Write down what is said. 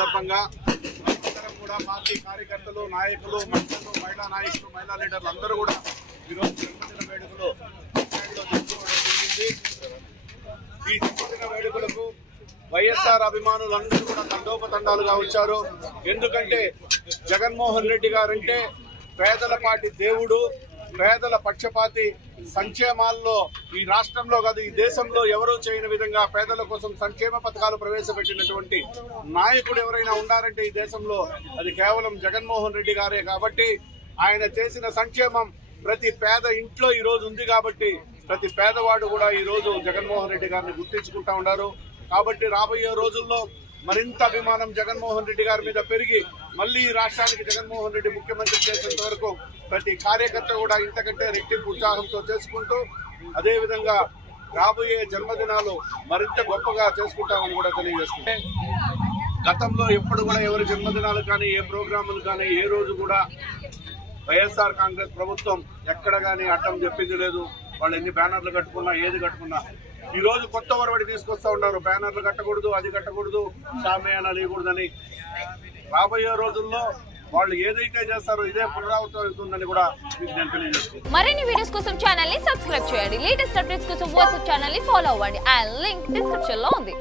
సందర్భంగా అందరం కూడా పార్టీ కార్యకర్తలు, నాయకులు, మంత్రులు, మహిళా నాయకులు, మహిళా లీడర్లు అందరూ కూడా ఈరోజు జన్మదిన వేడుకలు జరుపుకోవడం జరిగింది. ఈ జన్మదిన వేడుకలకు వైఎస్ఆర్ అభిమానులందరూ కూడా తండోపతండాలుగా వచ్చారు. ఎందుకంటే జగన్మోహన్ రెడ్డి గారంటే పేదల పార్టీ దేవుడు, పేదల పక్షపాతి. సంక్షేమాల్లో ఈ రాష్ట్రంలో కాదు ఈ దేశంలో ఎవరూ చేయని విధంగా పేదల కోసం సంక్షేమ పథకాలు ప్రవేశపెట్టినటువంటి నాయకుడు ఎవరైనా ఉన్నారంటే ఈ దేశంలో అది కేవలం జగన్మోహన్ రెడ్డి గారే. కాబట్టి ఆయన చేసిన సంక్షేమం ప్రతి పేద ఇంట్లో ఈ రోజు ఉంది. కాబట్టి ప్రతి పేదవాడు కూడా ఈ రోజు జగన్మోహన్ రెడ్డి గారిని గుర్తించుకుంటా ఉన్నారు. కాబట్టి రాబోయే రోజుల్లో మరింత అభిమానం జగన్మోహన్ రెడ్డి గారి మీద పెరిగి మళ్లీ ఈ రాష్ట్రానికి జగన్మోహన్ రెడ్డి ముఖ్యమంత్రి చేసేంత వరకు ప్రతి కార్యకర్త కూడా ఇంతకంటే రెట్టింపు ఉత్సాహంతో చేసుకుంటూ అదేవిధంగా రాబోయే జన్మదినాలు మరింత గొప్పగా చేసుకుంటామని కూడా తెలియజేసుకుంటే గతంలో ఎప్పుడు కూడా ఎవరి జన్మదినాలు కానీ ఏ ప్రోగ్రాములు కానీ ఏ రోజు కూడా వైఎస్ఆర్ కాంగ్రెస్ ప్రభుత్వం ఎక్కడ కానీ అడ్డం చెప్పింది లేదు. వాళ్ళు ఎన్ని బ్యానర్లు కట్టుకున్నా ఏది కట్టుకున్నా ఈ రోజు కొత్త ఒరవడి తీసుకొస్తా ఉన్నారు. బ్యానర్లు కట్టకూడదు, అది కట్టకూడదు, షామియానా లేకూడదని. రాబోయే రోజుల్లో వాళ్ళు ఏదైతే చేస్తారో ఇదే పునరావృతం అవుతుందని కూడా మీకు నేను తెలియజేస్తున్నాను. మరిన్ని వీడియోస్ కోసం ఛానల్ ని సబ్స్క్రైబ్ చేయండి. లేటెస్ట్ అప్డేట్స్ కోసం వాట్సాప్ ఛానల్ ని ఫాలో అవ్వండి. ఆ లింక్ డిస్క్రిప్షన్ లో ఉంది.